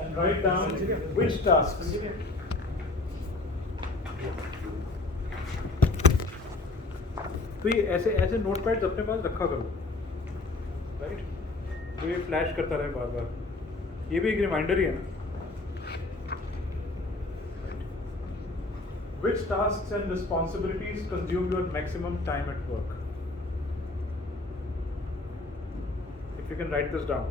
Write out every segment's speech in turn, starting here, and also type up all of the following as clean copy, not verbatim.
and write down which tasks. तो ये ऐसे ऐसे नोटपैड्स अपने पास रखा करो, राइट? तो ये फ्लैश करता रहे बार बार, ये भी एक रिमाइंडर ही है ना. Which tasks and responsibilities consume your maximum time at work? If you can write this down.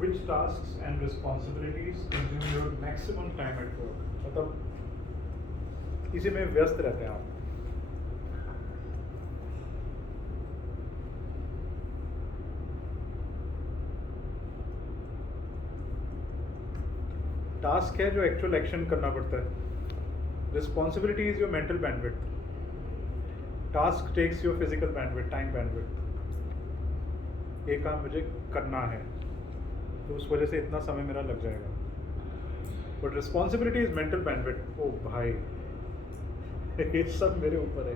Which tasks and responsibilities consume your maximum time at work? मतलब इसी में व्यस्त रहते हैं आप. टास्क है जो एक्चुअल एक्शन करना पड़ता है. Responsibility is your mental bandwidth. Task takes your physical bandwidth, time bandwidth. ये काम मुझे करना है तो उस वजह से इतना समय मेरा लग जाएगा. But responsibility is mental bandwidth. ओ भाई ये सब मेरे ऊपर है.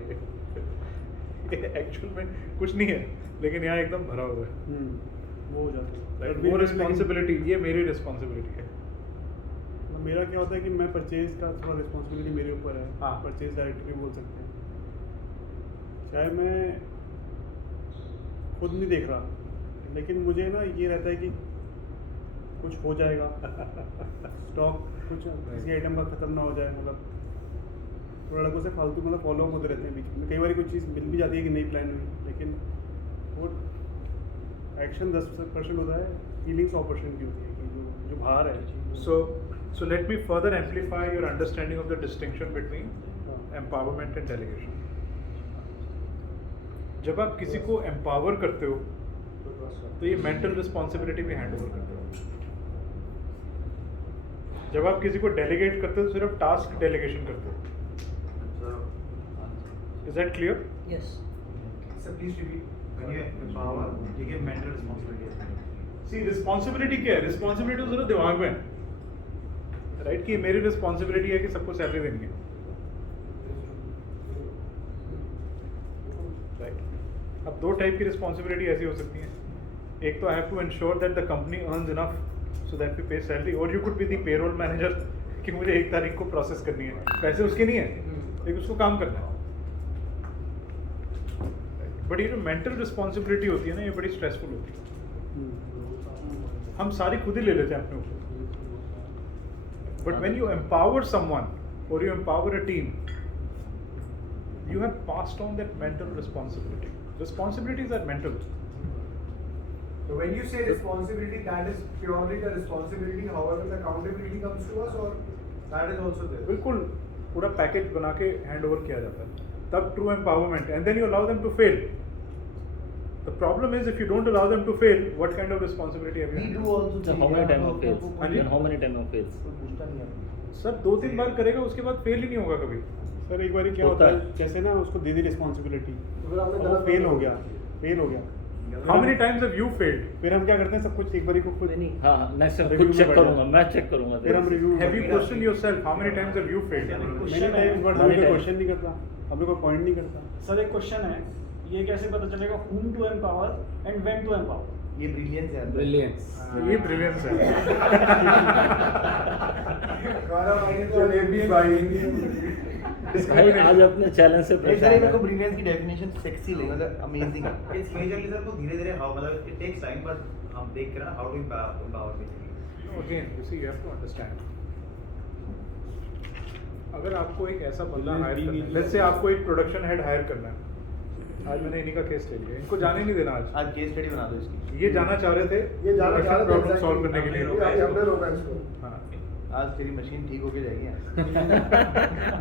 ये एक्चुअल में कुछ नहीं है, लेकिन यहाँ एकदम भरा हुआ है. वो हो जाता है. वो रिस्पॉन्सिबिलिटी, ये मेरी रिस्पॉन्सिबिलिटी है. मेरा क्या होता है कि मैं परचेज का थोड़ा रिस्पॉन्सिबिलिटी मेरे ऊपर है. हाँ. परचेज डायरेक्टर भी बोल सकते हैं. चाहे मैं खुद नहीं देख रहा, लेकिन मुझे ना ये रहता है कि कुछ हो जाएगा, स्टॉक कुछ किसी आइटम का खत्म ना हो जाए. मतलब थोड़ा लड़कों से फालतू मतलब फॉलो अप होते रहते हैं बीच में. कई बार कुछ चीज़ मिल भी जाती है कि नहीं प्लान हुई, लेकिन वो एक्शन 10% होता है, फीलिंग्स 100% की होती है कि जो बाहर है. So let me further amplify your understanding of the distinction between empowerment and delegation. जब आप किसी को empower करते हो तो ये mental responsibility भी hand over करते हो. जब आप किसी को delegate करते हो तो सिर्फ task delegation करते हो. Is that clear? Yes. So please repeat. When you empower, you give mental responsibility. See, responsibility क्या है? Responsibility तो सिर्फ दिमाग में है, राइट? कि मेरी रिस्पॉन्सिबिलिटी है कि सबको सैलरी देनी है, राइट? अब दो टाइप की रिस्पॉन्सिबिलिटी ऐसी हो सकती है. एक तो I have to ensure that the company earns enough so that we pay salary, और you could be the payroll manager कि मुझे 1 तारीख को प्रोसेस करनी है. पैसे उसके नहीं है, लेकिन उसको काम करना है. बट ये जो मेंटल रिस्पॉन्सिबिलिटी होती है ना, ये बड़ी स्ट्रेसफुल होती है. हम सारी खुद ही ले लेते हैं अपने ऊपर. But when you empower someone or you empower a team, you have passed on that mental responsibility. Responsibilities are mental. So when you say responsibility, that is purely the responsibility. However, the accountability comes to us, or that is also there. बिल्कुल पूरा package बना के hand over किया जाता है, तब true empowerment. And then you allow them to fail. The problem is if you don't allow them to fail, what kind of responsibility have you? We do also. So how many time of fails? हाँ जी? And how many time of fails? Sir 2-3 बार करेगा, उसके बाद fail ही नहीं होगा कभी. Sir एक बार क्या होता है, कैसे ना उसको दे दी रिस्पॉन्सिबिलिटी, फेल हो गया. How many times have you failed? फिर हम क्या करते हैं, सब कुछ एक बार को खुद नहीं. हाँ, मैं सब Review खुद में चेक बैठ करूँगा, जाते मैं चेक करूँगा. फिर हम review Have you questioned yourself? How many times have you failed? मैंने टाइम बट हमें कोई क्वेश्चन नहीं करता, हमें कोई पॉइंट नहीं करता. सर एक क्वेश्चन है, ये कैसे पता चलेगा whom to empower and when to empower? ये brilliance है. Brilliance. ये ब्रिलियंस है. जलेबी भाई. भाई आज अपने चैलेंज से एक परेशान तरह मेरे को है. ब्रिलियंस की डेफिनेशन सेक्सी लगी, मतलब अमेजिंग. It's majorly sir तो धीरे-धीरे how मतलब it takes time, but हम देख कर ना how to empower basically. Again, you see, you have to understand. अगर आपको एक ऐसा बंदा हायर करना है, लेट्स से आपको एक प्रोडक्शन हेड हायर करना है. आज मैंने इन्हीं का केस ले लिया, इनको जाने नहीं देना. आज आज केस स्टडी बना दो इसकी. ये जाना चाह रहे थे, ये जाना चाह रहे थे प्रॉब्लम सॉल्व करने के लिए. हमने रोका इसको. हाँ, आज तेरी मशीन ठीक होके जाएगी.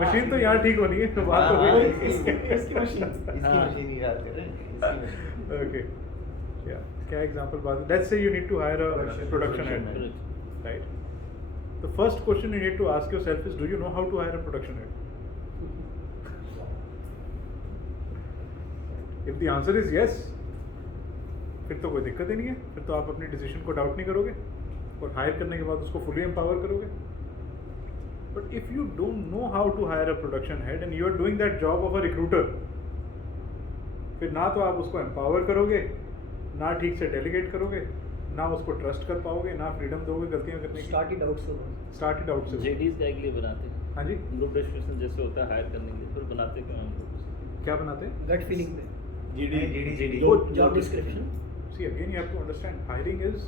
मशीन तो यहाँ ठीक होनी है, तो बात हो गई. इसकी मशीन. इसकी मशीन ही याद कर रहे हैं, इसकी मशीन. ओके, क्या एग्जांपल बात. Let's say you need to hire a production head, right? The first question you need to ask yourself is, do you know how to hire a production head? If the answer is yes, फिर तो कोई दिक्कत ही नहीं है, फिर तो आप अपने डिसीजन को डाउट नहीं करोगे और हायर करने के बाद उसको फुली एम्पावर करोगे. But if you don't know how to hire a production head and you are doing that job of a recruiter, फिर ना तो आप उसको एम्पावर करोगे, ना ठीक से डेलीगेट करोगे, ना उसको ट्रस्ट कर पाओगे, ना फ्रीडम दोगे गलतियां करने की. Start it out से होगा. स्टार्ट इट आउट से. जेडीज क्या के लिए बनाते हैं? हाँ जी, ग्रुप डिस्कशन जैसे होता है हायर करने के लिए, फिर बनाते क्यों हम लोग? क्या बनाते हैं? Gut feeling पे. GD. Job description. See, again you have to understand, hiring is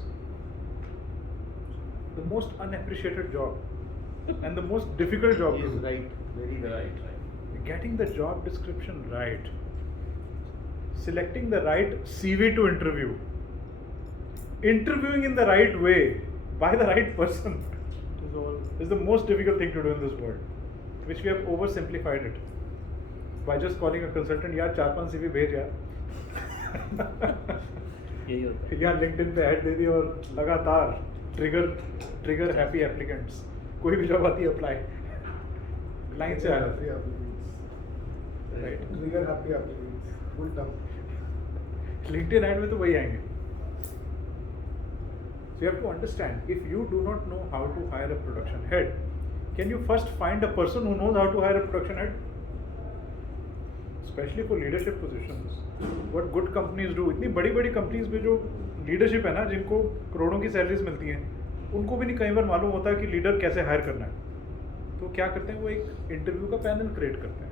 the most unappreciated job and the most difficult job He to is do. right. Very right. Getting the job description right, selecting the right CV to interview, interviewing in the right way by the right person is the most difficult thing to do in this world, which we have oversimplified it by just calling a consultant, यार 4-5 CV भेज यार. यही होता है. यार LinkedIn पे add दे दी और लगातार ट्रिगर हैप्पी एप्लीकेंट्स, कोई भी जॉब आती है अप्लाई, लाइन से आ जाती है. Right, Trigger happy applicants. Full term. LinkedIn add में तो वही आएंगे. So you have to understand, if you do not know how to hire a production head, can you first find a person who knows how to hire a production head? Especially for leadership positions. What good companies do, इतनी बड़ी बड़ी companies में जो leadership है ना, जिनको करोड़ों की सैलरीज मिलती हैं, उनको भी नहीं कई बार मालूम होता कि लीडर कैसे हायर करना है. तो क्या करते हैं, वो एक इंटरव्यू का पैनल क्रिएट करते हैं.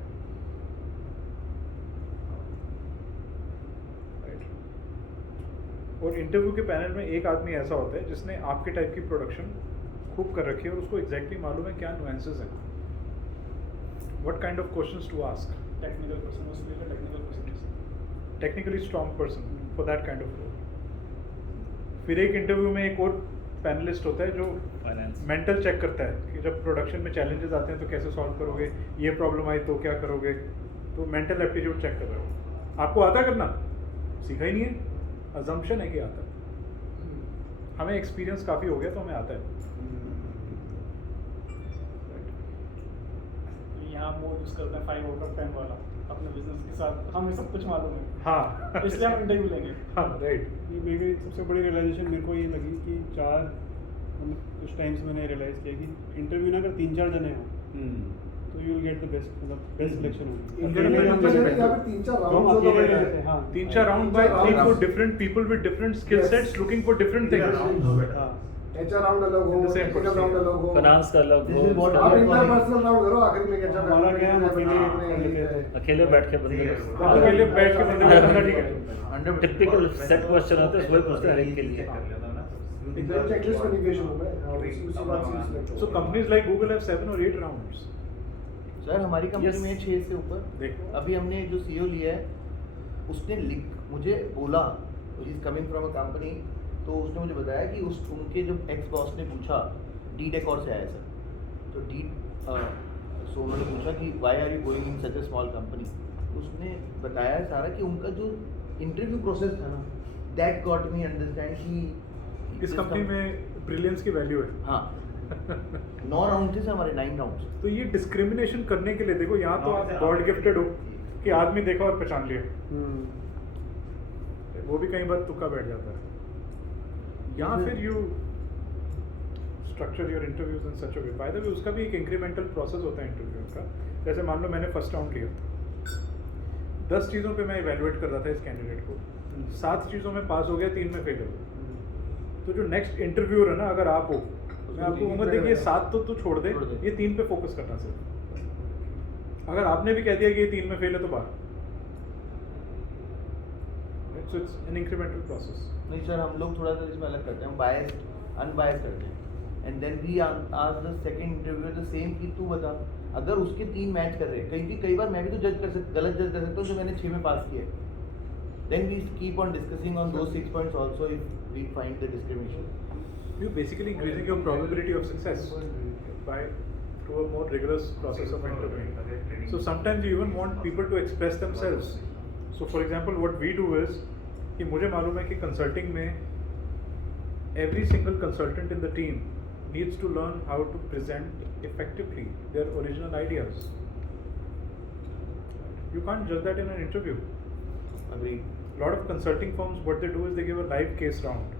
और इंटरव्यू के पैनल में एक आदमी ऐसा होता है जिसने आपके टाइप की प्रोडक्शन खूब कर रखी है और उसको एग्जैक्टली मालूम है क्या नुएंसेस हैं, what kind of questions to ask. Technical person, उसके लिए technical person. Technically strong person for that kind of role. फिर एक इंटरव्यू में एक और पैनलिस्ट होता है जो फाइनेंस मेंटल चेक करता है कि जब प्रोडक्शन में चैलेंजेस आते हैं तो कैसे सॉल्व करोगे, ये प्रॉब्लम आई तो क्या करोगे. तो मेंटल एप्टीट्यूड चेक कर रहे हो. आपको आता करना, सीखा ही नहीं है, अजम्पशन है कि आता है. हमें एक्सपीरियंस काफ़ी हो गया तो हमें आता है. यहाँ मोड यूज करते हैं 5 आउट ऑफ 10 वाला अपने बिजनेस के साथ, हमें सब कुछ मालूम है, हाँ इसलिए हम इंटरव्यू लेंगे. हाँ राइट. ये मेरी सबसे बड़ी रियलाइजेशन मेरे को ये लगी कि कुछ टाइम से मैंने रियलाइज़ किया कि इंटरव्यू ना अगर 3-4 जने हो तो you will get the best, मतलब बेस्ट सिलेक्शन होगी. यहाँ पे 3-4 rounds होता है. हाँ 3-4 round bye 3-4 different people with different skill sets looking for different things. हाँ HR round अलग हो, In the same technical round अलग हो. फाइनेंस का अलग हो, This is what आप इंटरपर्सनल राउंड करो, आखिर में कैसा हमारा क्या है, अकेले अकेले बैठ के बंदे अकेले बैठ के बंदे को करना ठीक है. टिपिकल सेट क्वेश्चन होते हैं, वही पूछते हैं हर एक के लिए. एकदम चेकलिस्ट कम्युनिकेशन हो गया और उसी बात से select So हो. companies like Google have 7 or 8 rounds. Sir हमारी कंपनी Yes. में 6 से ऊपर. देखो. अभी हमने जो CEO लिया है, उसने मुझे बोला, he is coming from a company, तो उसने मुझे बताया कि उनके जब एक्स बॉस ने पूछा, डी डेकोर से आया सर, तो सो उन्होंने पूछा कि why are you going in such a small company. उसने बताया सारा कि उनका जो इंटरव्यू प्रोसेस था ना, दैट गॉट मी अंडरस्टैंड कि इस कंपनी में ब्रिलियंस की वैल्यू है. हाँ 9 राउंड थे सर हमारे, 9 राउंड्स. तो ये डिस्क्रिमिनेशन करने के लिए देखो, यहाँ तो आप गॉड गिफ्टेड हो कि आदमी देखा और पहचान लिया, वो भी कई बार तुक्का बैठ जाता है. या फिर you structure your interviews in such a way. By the way उसका भी एक इंक्रीमेंटल प्रोसेस होता है इंटरव्यू का. जैसे मान लो मैंने फर्स्ट राउंड लिया, 10 चीज़ों पे मैं इवेलुएट कर रहा था इस कैंडिडेट को, 7 चीज़ों में पास हो गया, 3 में फेल हो गया. तो जो नेक्स्ट इंटरव्यूअर है ना, अगर आप हो, मैं आपको कहूँगा देखिए 7 तो तू छोड़ दे, ये 3 पे फोकस करना सिर्फ. अगर आपने भी कह दिया कि ये 3 में फेल है तो बाहर. So it's an incremental process. नहीं सर, हम लोग थोड़ा सा इसमें अलग करते हैं, बायस्ड अनबायस्ड करते हैं. And then we ask the second interviewer the same कि तू बता, अगर उसके 3 मैच कर रहे हैं, कई बार मैं भी तो गलत जज कर सकता हूँ जो मैंने 6 में पास किया है. Then we keep on discussing on those 6 points also if we find the discrimination. You're basically increasing your probability of success by through a more rigorous process of interviewing. So sometimes you even want people to express themselves. So for example, what we do is कि मुझे मालूम है कि consulting में every single consultant in the team needs to learn how to present effectively their original ideas. You can't judge that in an interview. Agreed. A lot of consulting firms, what they do is they give a live case round.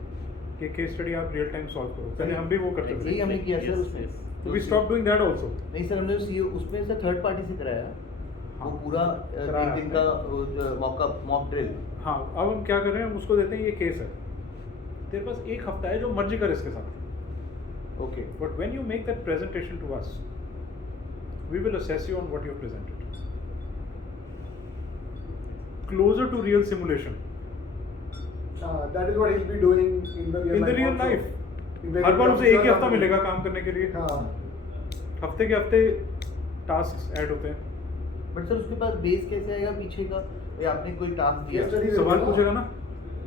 कि case study आप real time solve करो. पहले हम भी वो करते यही थे. हमने किया सर Yes, उसमें। yes. So we stopped doing that also. नहीं सर, हमने सीईओ उसमें से थर्ड पार्टी से कराया वो हाँ, पूरा कराया एक दिन का मॉक ड्रिल। हाँ, अब हम क्या कर रहे हैं, हम उसको देते हैं ये केस है, तेरे पास एक हफ्ता है जो मर्जी कर इसके साथ. Okay But when you make that presentation to us, we will assess you on what you presented. Closer to real simulation. That is what he'll be doing in the real In the life. real also. life. When her he bar comes उसे to एक ही the हफ्ता company. मिलेगा काम करने के लिए. हाँ हफ्ते के हफ्ते टास्क ऐड होते हैं. बट सर उसके पास बेस कैसे आएगा पीछे का, या आपने कोई टास्क दिया? Case study सवाल देगा। पूछेगा ना,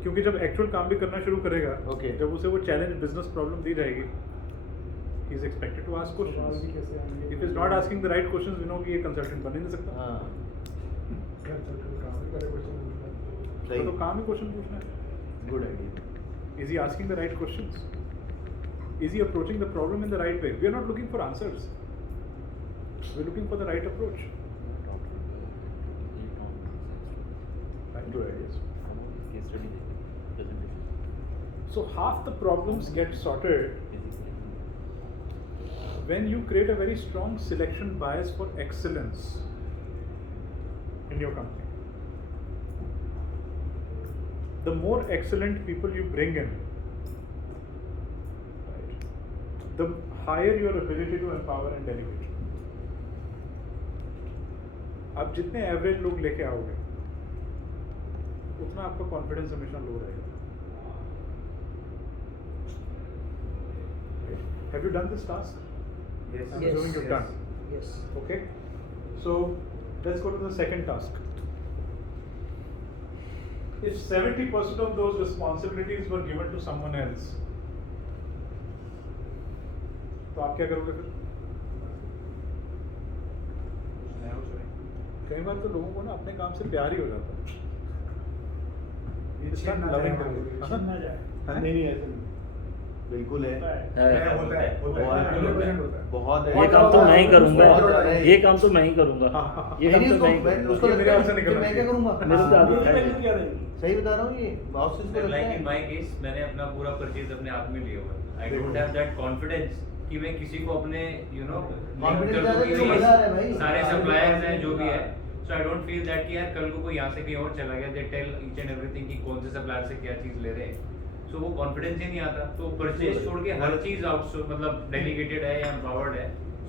क्योंकि जब एक्चुअल काम भी करना शुरू करेगा, Okay. जब उसे वो चैलेंज बिजनेस प्रॉब्लम दी जाएगी, he is expected to ask सवाल भी questions. कैसे आएंगे? If he is not asking the right questions, we know कि ये कंसल्टेंट बन ही नहीं सकता. हाँ Consultant काम ही करे, question पूछना है। सही, तो काम ही क्वेश्चन पूछना है. Good idea. Is he asking the right questions? Is he approaching the problem in the right way? We are not looking for answers. We are looking for the right approach. Right? Good ideas. Case study presentation. So half the problems get sorted when you create a very strong selection bias for excellence in your company. The more excellent people you bring in, right, the higher your ability to empower and delegate. आप जितने average लोग लेके आओगे, उतना आपका confidence हमेशा लो रहेगा. Right? Have you done this task? Yes. I'm assuming you've done. Yes. Okay. So let's go to the second task. If 70% of those responsibilities were given to someone else, तो आप क्या करोगे फिर? कई बार तो लोगों को ना अपने काम से प्यार ही हो जाता है. It's not loving them. हाँ? छीनना जाए। हाँ? नहीं ऐसे नहीं। बिल्कुल है। होता है, होता है, 100% होता है। बहुत है। ये काम तो मैं ही करूंगा, बहुत ज़्यादा है। ये काम तो मैं ही करूंगा, ये काम नहीं, तो मैं ही उसको करूंगा. उसको ये मेरे लगता हाथ से है कि निकलना मैं क्या चाहिए। करूंगा? मेरे से आदत ये है. पहले क्या रहेगी? सही बता रहा हूँ, ये बॉस से उसको लगता लाइक इन है। माय केस मैंने अपना पूरा परचेज अपने हाथ में लिया हुआ है. I don't have that confidence कि मैं किसी को अपने यू नो Confidence ज़्यादा नहीं, मज़ा आ रहा है भाई। सारे सप्लायर्स हैं जो भी है, सो आई डोंट फील दैट कि यार कल को कोई यहाँ से कहीं और चला गया, they tell each and everything कि कौन से सप्लायर से क्या चीज ले रहे हैं. सो वो कॉन्फिडेंस ही नहीं आता. तो परचेज छोड़ के हर चीज आउट मतलब डेलीगेटेड है या एम्पावर्ड है,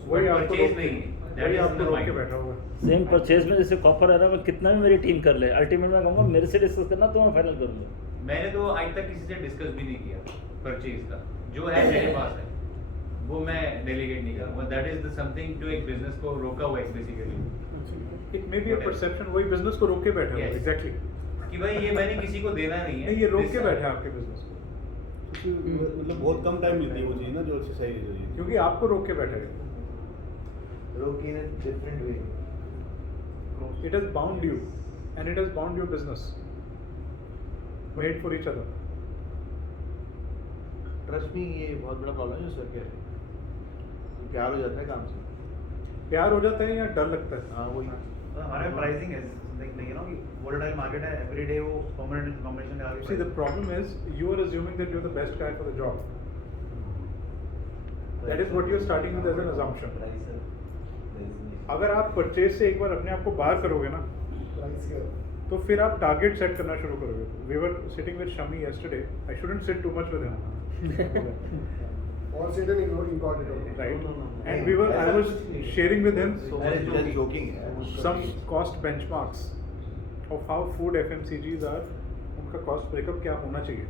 वही आपको परचेज रोक नहीं है. के- दैट वही इज आपको द रोक के माइंड. बैठा हुआ है. सेम परचेज में जैसे कॉपर है ना, मैं कितना भी मेरी टीम कर ले, अल्टीमेट में कहूँगा मेरे से डिस्कस करना तो मैं फाइनल करूंगा. मैंने तो आज तक किसी से डिस्कस भी नहीं किया परचेज का. जो है मेरे पास है वो मैं डेलीगेट नहीं करूँगा. दैट इज द समथिंग जो एक बिजनेस को रोका हुआ है basically. It may be a perception, वही बिजनेस को रोक के बैठा हुआ है. Yes. Exactly. कि भाई ये मैंने किसी को देना नहीं है. नहीं, ये रोक This- के बैठा है आपके बिजनेस को, क्योंकि मतलब बहुत कम टाइम मिलती है वो चीज़ ना जो अच्छी सही है। क्योंकि आपको रोक के बैठा है. रोक in a different way. It has bound you, and it has bound your business. Made for each other. Trust me, ये बहुत बड़ा प्रॉब्लम है जो सर कह रहे हैं। प्यार हो जाता है काम से। प्यार हो जाता है या डर लगता है? हाँ वही। हमारे प्राइसिंग है लाइक नहीं है ना कि वोलेटाइल मार्केट है, एवरी डे वो परमानेंट इन्फॉर्मेशन है आगे. See, the problem is you are assuming that you're the best guy for the job. That is what you're starting with as an assumption. अगर आप परचेज से एक बार अपने आप को बाहर करोगे ना, Price क्या? तो फिर आप टारगेट सेट करना शुरू करोगे. We were sitting with Shami yesterday. I shouldn't sit too much with him. Or sit and ignore incognito. Right? No. And I was sharing with him So just joking है। some cost benchmarks of how food FMCGs are, उनका cost breakup क्या होना चाहिए,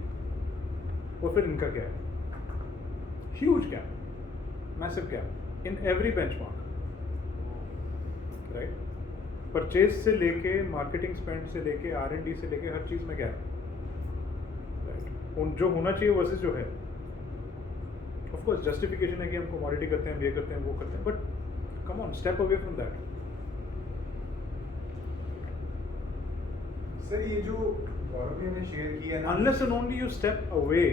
और फिर इनका क्या है. Huge gap, massive gap in every benchmark. Right? Purchase से लेके मार्केटिंग स्पेंड से लेके R&D से लेके हर चीज में गैप. राइट? जो होना चाहिए वर्सेस जो है. ऑफ कोर्स जस्टिफिकेशन है कि हम कमोडिटी करते हैं, ये करते हैं, वो करते हैं, but come on, step away from that. Sir ये जो गौरव ने शेयर किया ना, Unless and only you step away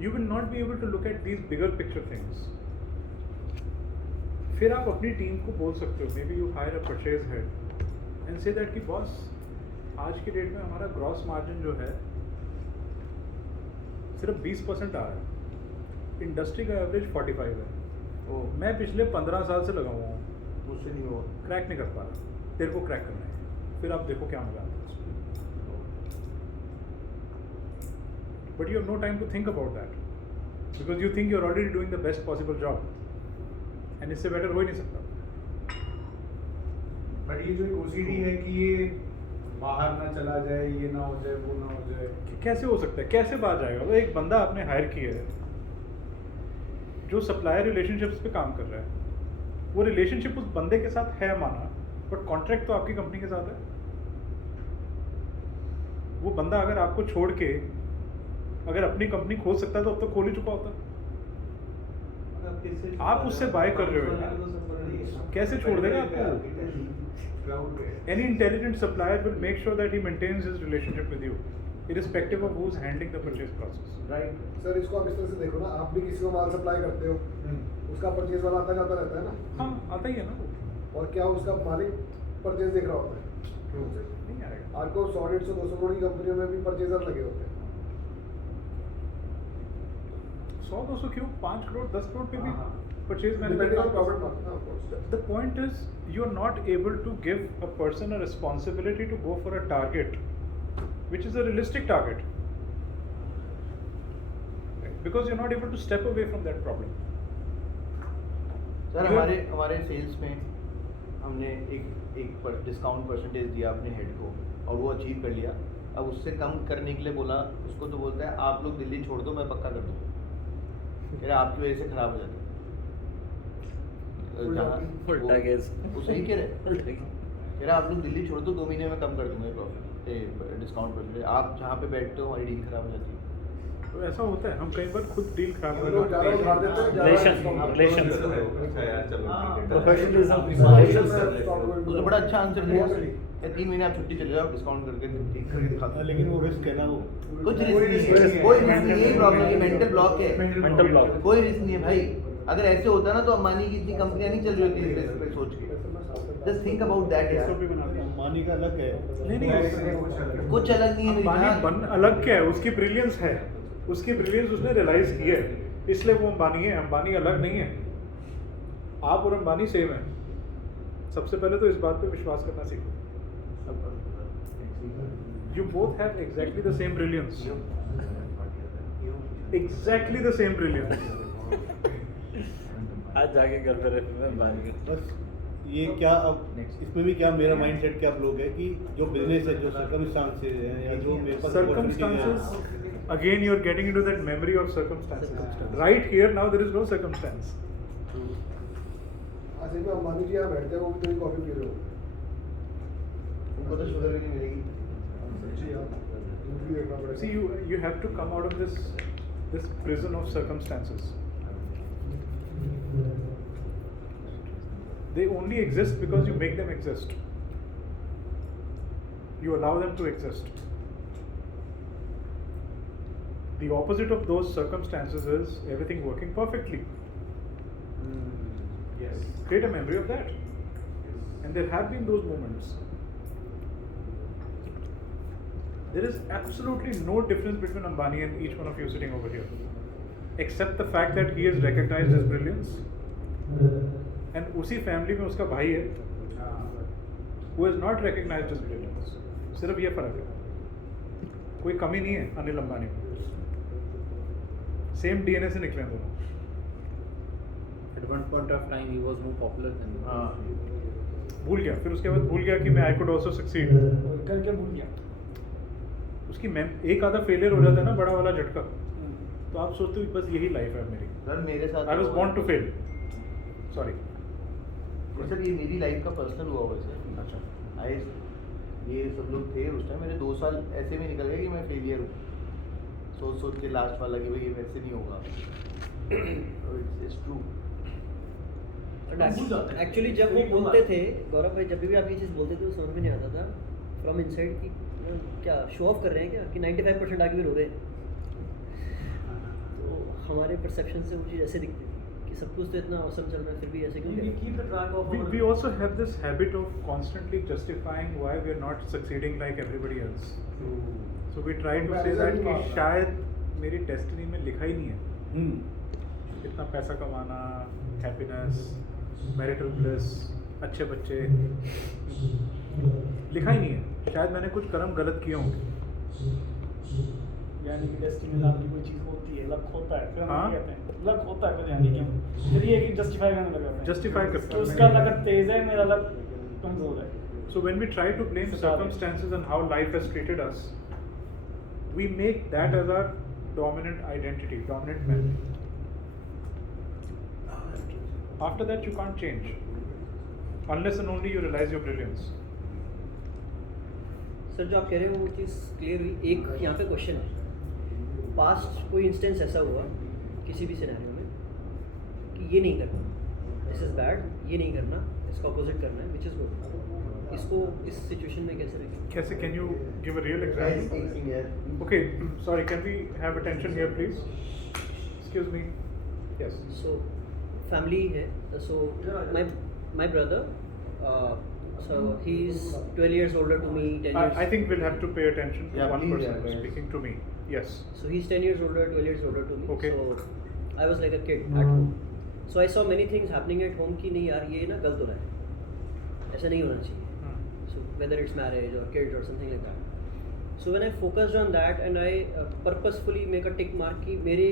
you will not be able to look at these bigger picture things. फिर आप अपनी टीम को बोल सकते हो, maybe you hire a purchase head and say that कि बॉस आज की डेट में हमारा ग्रॉस मार्जिन जो है सिर्फ 20% आ रहा है, इंडस्ट्री का एवरेज 45 है, मैं पिछले 15 साल से लगा हुआ हूँ, मुझसे नहीं हुआ, क्रैक नहीं कर पा रहा, तेरे को क्रैक करना है, फिर आप देखो क्या मजा आता है उसमें. But you have no time to think about that because you think you're already doing the best possible job and इससे better हो ही नहीं सकता. बट ये जो एक OCD है कि ये बाहर ना चला जाए, ये ना हो जाए, वो ना हो जाए. कैसे हो सकता है, कैसे बाहर जाएगा? वो एक बंदा आपने हायर किया है जो सप्लायर रिलेशनशिप्स पे काम कर रहा है, वो रिलेशनशिप उस बंदे के साथ है माना, बट कॉन्ट्रैक्ट तो आपकी कंपनी के साथ है. वो बंदा अगर आपको छोड़ के अगर अपनी कंपनी खोल सकता है तो अब तक खोल ही चुका होता. आप उससे बाय कर रहे हो, कैसे छोड़ देगा आपको? Any intelligent supplier will make sure that he maintains his relationship with you, irrespective of who's handling the purchase process. Right. Sir इसको आप इस तरह से देखो ना, आप भी किसी को माल सप्लाई करते हो, उसका परचेज वाला आता जाता रहता है ना. हाँ आता ही है ना वो. और क्या उसका मालिक परचेज देख रहा होता है? नहीं आएगा. आपको 100, 150, 200 करोड़ की कंपनियों में भी परचेजर लगे होते हैं. 100-200 क्यों, 5 करोड़ 10 करोड़ पे भी हाँ. Purchase Depending on manager. profit margin, of course. The point is you are not able to give a person a responsibility to go for a target which is a realistic target because you're not able to step away from that problem. Sir You- हमारे sales में हमने एक discount percentage दिया अपने head को और वो achieve कर लिया. अब उससे कम करने के लिए बोला उसको, तो बोलता है आप लोग दिल्ली छोड़ दो, मैं पक्का कर दूँगा. कह रहा आपकी वजह से खराब हो जाता है. उल्टा केस. वो सही कह रहे हैं. उल्टा केस. कह रहा आप लोग दिल्ली छोड़ दो, 2 महीने में कम कर दूंगा प्रॉफिट डिस्काउंट परसेंटेज. आप जहाँ पे बैठते हो हमारी डील खराब हो जाती है. तो ऐसा होता है, हम कई बार खुद डील खराब हम कर लोग देते ज़्यादा उठा देते हैं, ज़्यादा Relation. Professionalism. तो बड़ा अच्छा आंसर दिया. 3 महीने आप छुट्टी चले जाओ, डिस्काउंट करके ठीक करके दिखाते हैं. लेकिन वो रिस्क है ना, वो कुछ रिस्क नहीं है, कोई रिस्क नहीं है. प्रॉब्लम ये मेंटल ब्लॉक है. Mental block. कोई रिस्क नहीं है भाई. अगर ऐसे होता ना तो अंबानी की इतनी कंपनियां नहीं चल रही होती इस रिस्क पे सोच के. जस्ट थिंक अबाउट दैट यार. भी बनाते हैं. अंबानी का अलग है. नहीं कुछ अलग नहीं है मेरी अंबानी जान. बन अलग क्या है, उसकी ब्रिलियंस है, उसकी ब्रिलियंस उसने रियलाइज की है, इसलिए वो अंबानी है. अंबानी अलग नहीं है. आप और अंबानी सेम है. सबसे पहले तो इस बात पे विश्वास करना सीखो. You both have exactly the same brilliance. Exactly the same brilliance. आज जाके घर पे मैं बारी कर. बस ये क्या, अब इसमें भी क्या मेरा माइंडसेट क्या लोग है कि जो बिजनेस है, जो सर्कमस्टांसेस हैं या जो मेरे पास Circumstances. Again, you are getting into that memory of circumstances. Right here now, there is no circumstance. आज भी अंबानी जी यहाँ बैठते हैं, वो भी मेरी कॉफी पी रहे हो. उनको तो शुगर भी नहीं मिलेगी. जी हाँ, दूध भी देखना पड़ेगा. See, you have to come out of this prison of circumstances. They only exist because you make them exist. You allow them to exist. The opposite of those circumstances is everything working perfectly. Yes. Create a memory of that. And there have been those moments. There is absolutely no difference between Ambani and each one of you sitting over here, except the fact that he has recognized his brilliance. And उसी family में उसका भाई है who has not recognized his brilliance. सिर्फ ये फर्क है. कोई कमी नहीं है अनिल अंबानी में. सेम DNA से निकले हैं दोनों. At one point of time he was more popular than. भूल गया, फिर उसके बाद भूल गया कि मैं I could also succeed. करके भूल गया. उसकी एक आधा फेलियर हो जाता है ना, बड़ा वाला झटका, तो आप सोचते हो बस यही लाइफ है मेरी. सर मेरे साथ I was born to fail. Sorry. Sir ये मेरी लाइफ का पर्सनल हुआ हुआ है सर. अच्छा. ये सब लोग थे उस टाइम, मेरे 2 साल ऐसे में निकल गए कि मैं फेलियर हूँ. सोच के लास्ट वाला कि भाई ये मेरे से नहीं होगा. It's true. एक्चुअली जब वो बोलते थे गौरव भाई, जब भी आप ये चीज़ बोलते थे तो समझ में नहीं आता था फ्रॉम इनसाइड कि क्या शो ऑफ कर रहे हैं क्या, कि 95% आगे भी रो रहे हैं. तो हमारे परसेप्शन से वो चीज़ ऐसे दिखती थी कि सब कुछ तो इतना औसम चल रहा है फिर भी ऐसे क्यों We कह रहे keep the track of We, our- we also have this habit of constantly justifying why we are not succeeding like everybody else. So we try to say that कि शायद मेरी डेस्टिनी में लिखा ही नहीं है इतना पैसा कमाना, हैप्पीनेस, मैरिटल ब्लिस, अच्छे बच्चे, लिखा ही नहीं है। शायद मैंने कुछ कर्म गलत किए होंगे। यानी कि डेस्टिनी नाम की कोई चीज होती है, लक होता है, फिर हम हाँ। ये कहते हैं लक होता है, फिर यानी कि फिर ये कि जस्टिफाई करने लग जाते हैं। Justify करते तो हैं। उसका लक तेज है, मेरा लक कमजोर है। So when we try to blame circumstances and how life has treated us, we make that as our dominant identity, dominant memory. After that, you can't change, unless and only you realize your brilliance. Sir जो आप कह रहे हो वो चीज़ clear हुई। एक यहाँ पे क्वेश्चन है, पास्ट कोई इंस्टेंस ऐसा हुआ किसी भी सिनेरियो में कि ये नहीं करना, दिस इज़ बैड, ये नहीं करना, इसका अपोजिट करना है, विच इज़ गुड, इसको इस सिचुएशन में कैसे रखें? Kaise, can you give a real example? Okay, sorry, can we have attention here, please? Excuse me. Yes. So family है, so my brother, so he's 12 years older to me, 10 years. I think we'll have to pay attention to Yeah, one please, person yeah, who's guys. speaking to me. Yes. So he's 10 years older, 12 years older to me. Okay. So I was like a kid at home. So I saw many things happening at home कि नहीं यार ये ना गलत हो रहा है, ऐसा नहीं होना चाहिए. So whether it's marriage or kids or something like that. So when I focused on that and I purposefully make a tick mark कि मेरे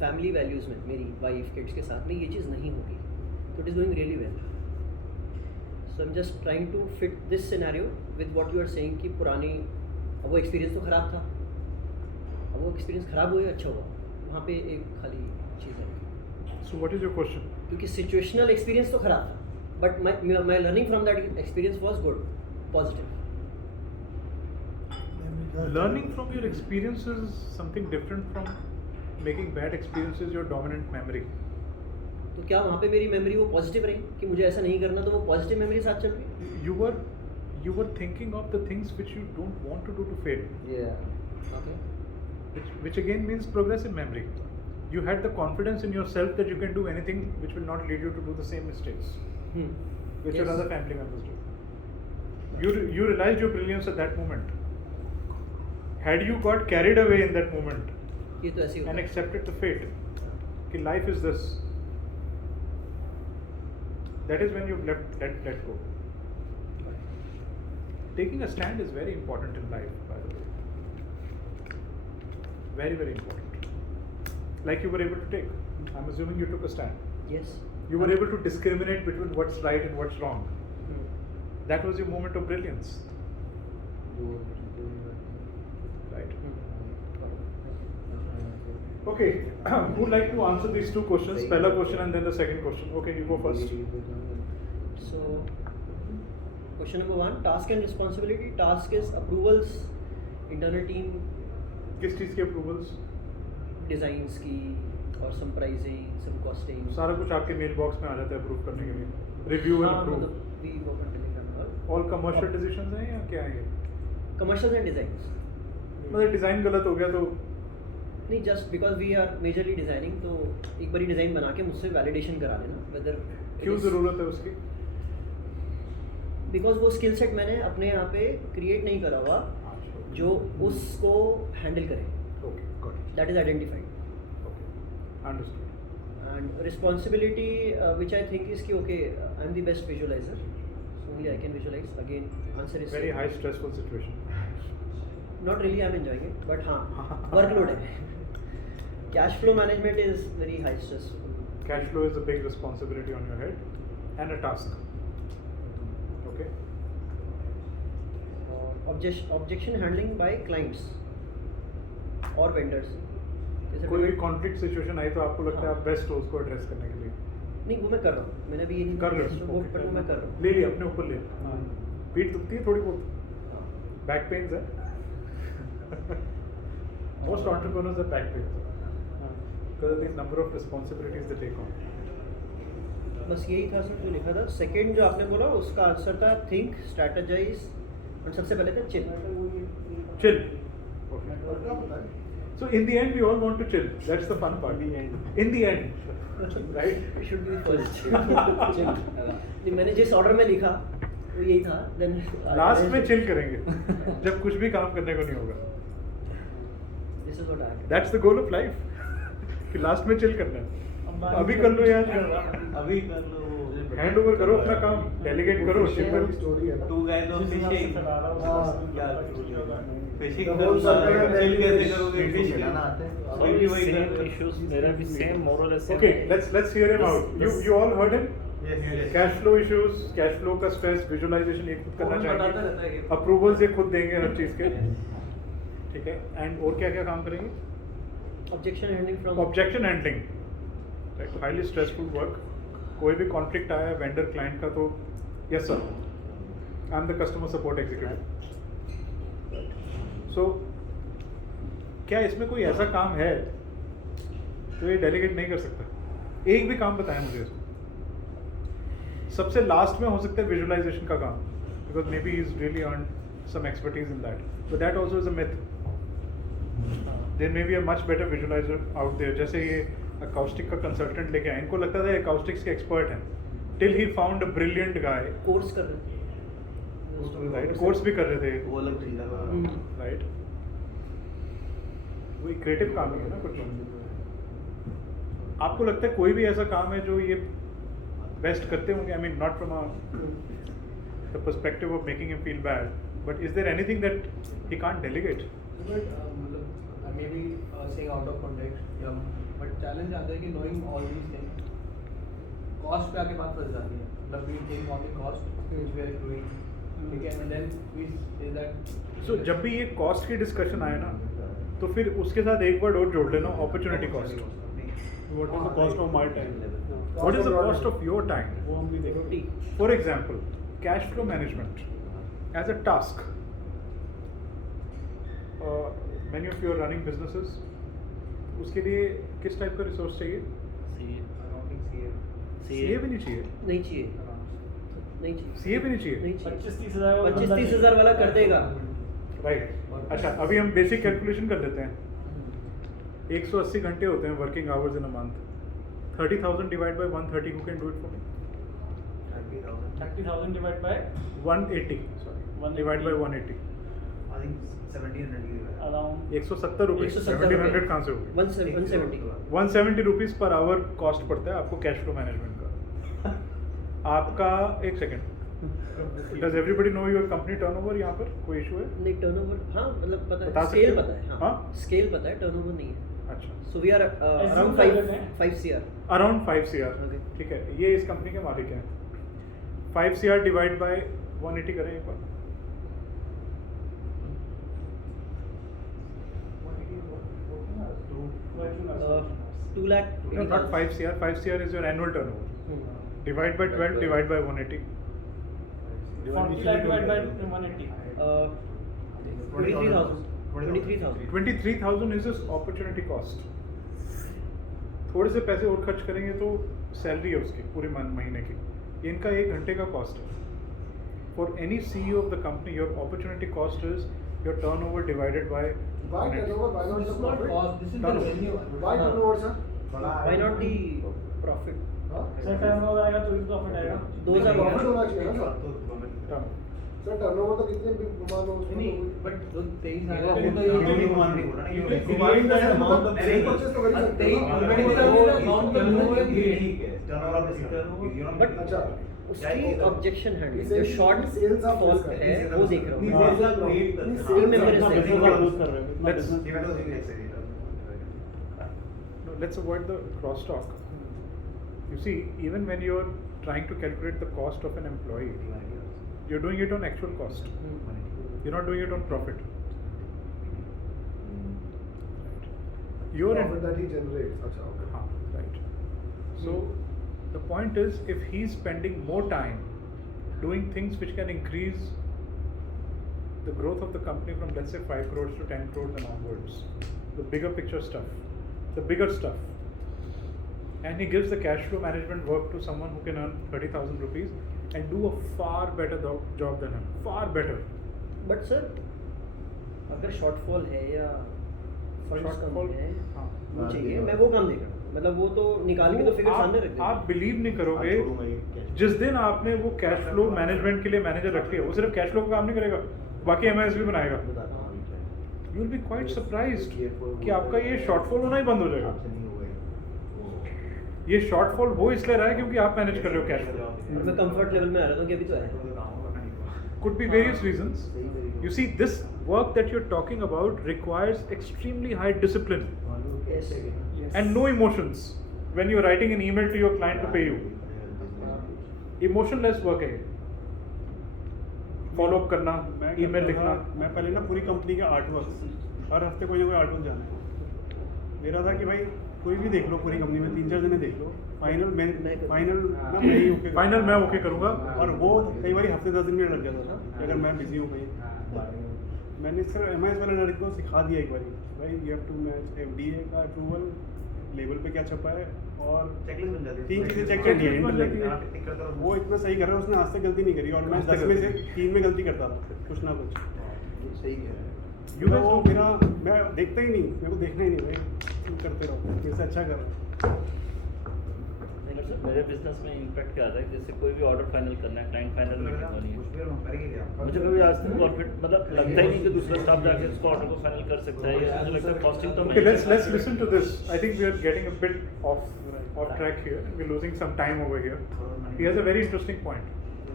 family values में मेरी wife kids के साथ में ये चीज़ नहीं होगी, so it is going really well. So I'm just trying to fit this scenario with what you are saying कि पुरानी अब वो experience तो ख़राब था, अब वो experience ख़राब हुआ या अच्छा हुआ, वहाँ पे एक खाली चीज़ है So what is your question? क्योंकि situational experience तो ख़राब था, but my learning from that experience was good, positive. Learning from your experiences is something different from making bad experiences your dominant memory. तो क्या वहाँ पे मेरी मेमोरी वो पॉजिटिव रही कि मुझे ऐसा नहीं करना, तो वो पॉजिटिव मेमोरी साथ चल रही? You were thinking of the things which you don't want to do to fail, Okay. which again means progressive memory. You had the confidence in yourself that you can do anything which will not lead you to do the same mistakes which your Yes. other family members do. You realized your brilliance at that moment. Had you got carried away in that moment ये तो ऐसे ही and होता है. accepted the fate कि life is this, that is when you've let go. Taking a stand is very important in life, by the way. Very, very important. Like you were able to take. I'm assuming you took a stand. Yes. You were able to discriminate between what's right and what's wrong. That was your moment of brilliance. Right. Okay. Who'd like to answer these two questions? Pehla question and then the second question. Okay, you go first. So, question number 1, task and responsibility. Task is approvals, internal team, किस चीज़ के approvals? designs की और some pricing, some costing. सारा कुछ आपके mail box में आ जाता है अप्रूव करने के लिए. Review and हाँ, approve. मतलब we work on Telegram और All commercial decisions हैं या क्या है ये? commercials and designs. मतलब डिजाइन गलत हो गया तो नहीं, just because we are majorly designing, तो एक बारी डिज़ाइन बना के मुझसे वैलिडेशन करा लेना whether क्यों ज़रूरत है उसकी? बिकॉज वो स्किल सेट मैंने अपने यहाँ पे क्रिएट नहीं करा हुआ जो उसको हैंडल करे. Okay, got it. That is identified. Okay, understood. And responsibility which I think is कि okay I am the best visualizer, so only I can visualize. Again answer is Very high stressful situation. Not really, I am enjoying it, but हाँ workload है. Cash flow management is very high stressful. Cash flow is a big responsibility on your head and a task. Okay. Objection handling by clients और vendors. कोई भी conflict situation आई तो आपको लगता है हाँ. आप बेस्ट हो उसको एड्रेस करने के लिए. नहीं, वो मैं कर रहा हूँ, मैंने अभी ये नहीं कर किया, लो. so वो पर मैं कर रहा हूँ. ले लिया अपने ऊपर ले. पीठ दुखती है थोड़ी बहुत. हाँ. बैक पेन्स है. Most entrepreneurs have back pains because of the number of responsibilities they take on. बस यही था सर जो लिखा था. सेकंड जो आपने बोला उसका आंसर था थिंक, स्ट्रैटेजाइज, और सबसे पहले था चिल. Chill. और क्या पता है So in the end, we all want to chill. That's the fun part. In the end, right? It should be the first. नहीं, मैंने जिस ऑर्डर में लिखा वो यही था. Then लास्ट में चिल करेंगे जब कुछ भी काम करने को नहीं होगा. This is what I have. That's the goal of life. कि लास्ट में चिल करना है. अभी कर लो यार. अभी कर लो. हैंड ओवर करो अपना काम. डेलीगेट करो. शेयर की स्टोरी है ना. Two guys of fishing. Fishing The whole circle and then कैसे fish. करोगे? फिश फिश खिलाना आते हैं. कोई भी वही Same कर रहा है. issues, मेरा भी same more or less. Okay, let's hear him out. You all heard him? Yes. Cash flow issues, cash flow का स्ट्रेस, विजुअलाइजेशन ये खुद करना बताता रहता है चाहिए. ये. अप्रूवल्स ये खुद देंगे हर चीज के. ठीक है. एंड और क्या क्या काम करेंगे? Objection handling from. Objection handling. Right. Highly stressful work. कोई भी कॉन्फ्लिक्ट आया वेंडर क्लाइंट का तो yes sir, I am the customer support executive. So क्या इसमें कोई ऐसा काम है जो ये डेलीगेट नहीं कर सकता? एक भी काम बताएं मुझे इसमें. सबसे लास्ट में हो सकता है विजुअलाइजेशन का काम, because maybe is really earn some expertise in that, but that also is a myth. There may be a much better visualizer out there. जैसे ये अकाउस्टिक का कंसल्टेंट लेके आए, इनको लगता था अकाउस्टिक्स के एक्सपर्ट हैं, till he found a brilliant guy. Course कर रहे थे. राइट. कोर्स भी कर रहे थे. वो अलग चीज है. राइट. वही क्रिएटिव काम है ना कुछ. आपको लगता है कोई भी ऐसा काम है जो ये बेस्ट करते होंगे? I mean not from the perspective of making him feel bad, but is there anything that he can't delegate? मतलब maybe saying out of context, yeah, but challenge आता है कि knowing all these things, cost पे आके बात फंस जाती है. मतलब we think on the cost which we are doing, ठीक है, and then we say that. सो जब भी ये कॉस्ट की डिस्कशन आए ना, तो फिर उसके साथ एक वर्ड और जोड़ लेना, opportunity cost. What is the cost of my time? What is the cost of your time? वो हम नहीं देख रोटी. For example, cash flow management as a task. many of you are running businesses, उसके लिए किस टाइप का resource चाहिए? सीए भी नहीं चाहिए. नहीं चाहिए. नहीं चाहिए. सीए भी नहीं चाहिए. नहीं चाहिए. 25-30 हज़ार 25-30 हज़ार वाला कर देगा. राइट. अच्छा, अभी हम बेसिक कैलकुलेशन कर लेते हैं. 180 घंटे होते हैं working hours in a month. 30,000 divide by 130, who can do it for me? 30,000 divided by 180, sorry, divide by 180. I think 1700 around 170 रुपये. 1700 कहाँ से हो गए? 170. 170 रुपीज़ पर आवर कॉस्ट पड़ता है आपको कैश फ्लो मैनेजमेंट का. आपका एक second, does everybody know your company turnover? यहाँ पर कोई इशू है? नहीं, टर्नओवर हाँ मतलब पता बता है. सकते स्केल हो? पता है. हाँ? हाँ स्केल पता है, टर्नओवर नहीं है. अच्छा. सो वी आर अराउंड कर लेते हैं. 5 CR. Around 5 CR. Okay. ठीक है, ये इस कंपनी के मालिक हैं. 5 CR डिवाइड बाय 180 करें एक बार. Uh, 2 lakh. No, not 5 CR. 5 CR is your annual turnover. Divide by 12, divide by 180. 40 lakh divided by 180. 23,000. 23,000. 23,000 is this opportunity cost. थोड़े से पैसे और खर्च करेंगे तो सैलरी है उसकी पूरे महीने की. ये इनका 1 घंटे का कॉस्ट है. For any CEO of the company, your opportunity cost is your turnover divided by Why 180. turnover? Why not This the is not profit? cost, this is the Turnover. revenue. Why turnover, sir? Why not the profit? Huh? Sir turnover आएगा तो ही profit आएगा. Those are Profit होना चाहिए ना sir. Turnover. Sir turnover तो कितने भी मान लो उसमें नहीं, तो- but जो 23 वो आएगा, तो वो तो ये ये तो तो मान नहीं बोला ना, ये you तो divide the amount of नहीं, purchase तो कर ही सकते तेईस- हो. twenty thousand amount of turnover is great. ठीक है. Turnover of this turnover. But अच्छा. उसकी ऑब्जेक्शन हैंडलिंग जो Sales- शॉर्ट sales आप फॉल कर- है वो देख रहा नहीं, हूँ. sales आप नहीं, नहीं, हाँ, sales member is आप- there. business का use कर रहे हैं. इतना Let's- business- ये मैं तो उसी को ऐसे ही था. No, let's avoid the crosstalk. You see, even when you're trying to calculate the cost of an employee, you're doing it on actual cost. You're not doing it on profit. You're Profit that he generates. अच्छा, okay. हाँ, right. So the point is, if he's spending more time doing things which can increase the growth of the company from let's say 5 crores to 10 crores and onwards, the bigger picture stuff, the bigger stuff, and he gives the cash flow management work to someone who can earn 30,000 rupees and do a far better job than him, far better. But sir अगर shortfall है या funds कम shortfall है। हाँ वो चाहिए, मैं वो काम देख रहा हूँ, मतलब वो तो निकाल के तो फिगर सामने रख देंगे। आप बिलीव नहीं करोगे, आप छोड़ूंगा ये cash। जिस दिन आपने वो कैश फ्लो मैनेजमेंट के लिए मैनेजर रख लिया, वो सिर्फ कैश फ्लो का काम नहीं करेगा, बाकी एमआईएस भी बनाएगा। बताता हूँ अभी क्या है। You will be quite surprised कि आपका ये शॉर्टफॉल होना ही बंद हो जाएगा। आपसे नहीं होगा ये। ये शॉर्टफॉल हो इसलिए रहा है क्योंकि आप मैनेज कर रहे हो कैश फ्लो। और मैं कंफर्ट लेवल में आ रहा था कि अभी तो है। Could be various reasons. You see, this work that you're talking about requires extremely high discipline Yes. and no emotions when you're writing an email to your client to pay you. Emotionless work है। Follow up करना, मैं email करता लिखना। था, मैं पहले ना पूरी कंपनी के आर्टवर्क हर हफ्ते कोई ना कोई आर्टवर्क जाना है। मेरा था कि भाई कोई भी देख लो पूरी कंपनी में 3-4 जने देख लो, फाइनल मैं ही ओके फाइनल मैं ओके करूँगा। और वो कई बार हफ्ते 10 दिन में लग जाता था कि अगर मैं बिजी हूँ कहीं। मैंने सर एमआईएस वाले लड़के को सिखा दिया एक बार, भाई you have to match FDA का अप्रूवल, लेवल पे क्या छपा है और चेकलिस्ट बन जाती है। 3 चीज़ें चेक करनी Checklist बन जाती है। है। आप टिक करते रहो। वो इतना सही कर रहा है, उसने आज तक गलती नहीं करी और मैं आज तक 10 में से गलती 3 में गलती करता था कुछ ना कुछ। ये सही कह रहे हैं। You guys वो don't- मेरा मैं देखता ही नहीं, मेरे को देखना ही नहीं भाई, तुम करते रहो, मेरे से अच्छा कर रहा है। सर, मेरे बिजनेस में इम्पैक्ट क्या आता है, जैसे कोई भी ऑर्डर फाइनल करना है, क्लाइंट फाइनल मीटिंग होनी है, कुछ भी हम करेंगे क्या? मुझे कभी आज तक कॉन्फिडेंट मतलब लगता ही नहीं कि दूसरा स्टाफ जाके उसको ऑर्डर को फाइनल कर सकता है, या मुझे लगता है कॉस्टिंग तो Okay, let's listen to this. I think we are getting a bit off track here. We're losing some time over here. He has a very interesting point.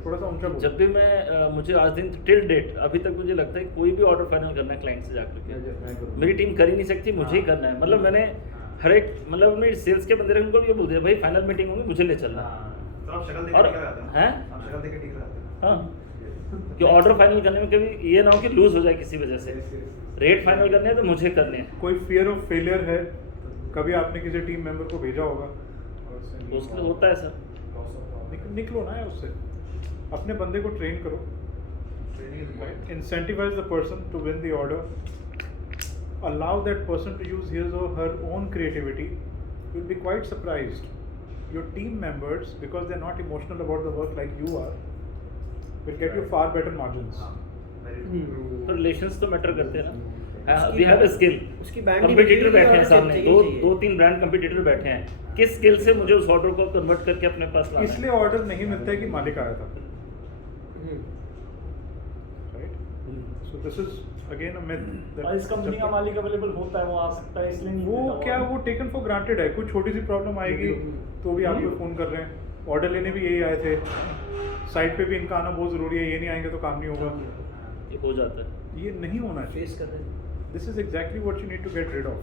थोड़ा सा ऊंचा बोलो। जब भी मैं मुझे आज दिन टिल डेट अभी तक मुझे लगता है कोई भी ऑर्डर फाइनल करना है क्लाइंट से जाकर के, मेरी टीम कर ही नहीं सकती, मुझे ही करना है। मतलब मैंने हर एक मतलब अपने सेल्स के बंदे उनको भी ये बोल दिया, भाई फाइनल मीटिंग होगी, मुझे ले चलना। तो आप शक्ल देख और- के टिक लगाते हो? हैं? आप शक्ल देख के टिक लगाते हो? हाँ, कि ऑर्डर फाइनल करने में कभी ये ना हो कि लूज हो जाए किसी वजह से। रेट फाइनल करने हैं तो मुझे करने हैं, कोई फियर ऑफ फेलियर है? कभी आपने किसी टीम मेंबर को भेजा होगा, तो उसके लिए होता है सर। निकलो ना यार उससे, अपने बंदे को ट्रेन करो, incentivize the person to win the order, allow that person to use his or her own creativity. You'll be quite surprised. Your team members, because they're not emotional about the work like you are, will get you far better margins. तो relations तो matter करते हैं ना। We have a skill, उसकी brand competitor image बैठे हैं और सामने, चाहिए। 2-3 ब्रांड कंपटीटर बैठे हैं, किस स्किल से मुझे उस ऑर्डर को कन्वर्ट करके अपने पास लाना है। इसलिए ऑर्डर नहीं मिलता है कि मालिक आया था, right? So this is again a myth. that और इस कंपनी का मालिक अवेलेबल होता है, वो आ सकता है, इसलिए नहीं वो मिलता क्या, order। वो टेकन फॉर ग्रांटेड है। कोई छोटी सी प्रॉब्लम आएगी तो भी आपको फोन कर रहे हैं। ऑर्डर लेने भी यही आए थे, साइट पे भी इनका आना बहुत ज़रूरी है, ये नहीं आएंगे तो काम नहीं होगा। ये हो जाता है। ये नहीं होना चाहिए। फेस कर रहे हैं। This is exactly what you need to get rid of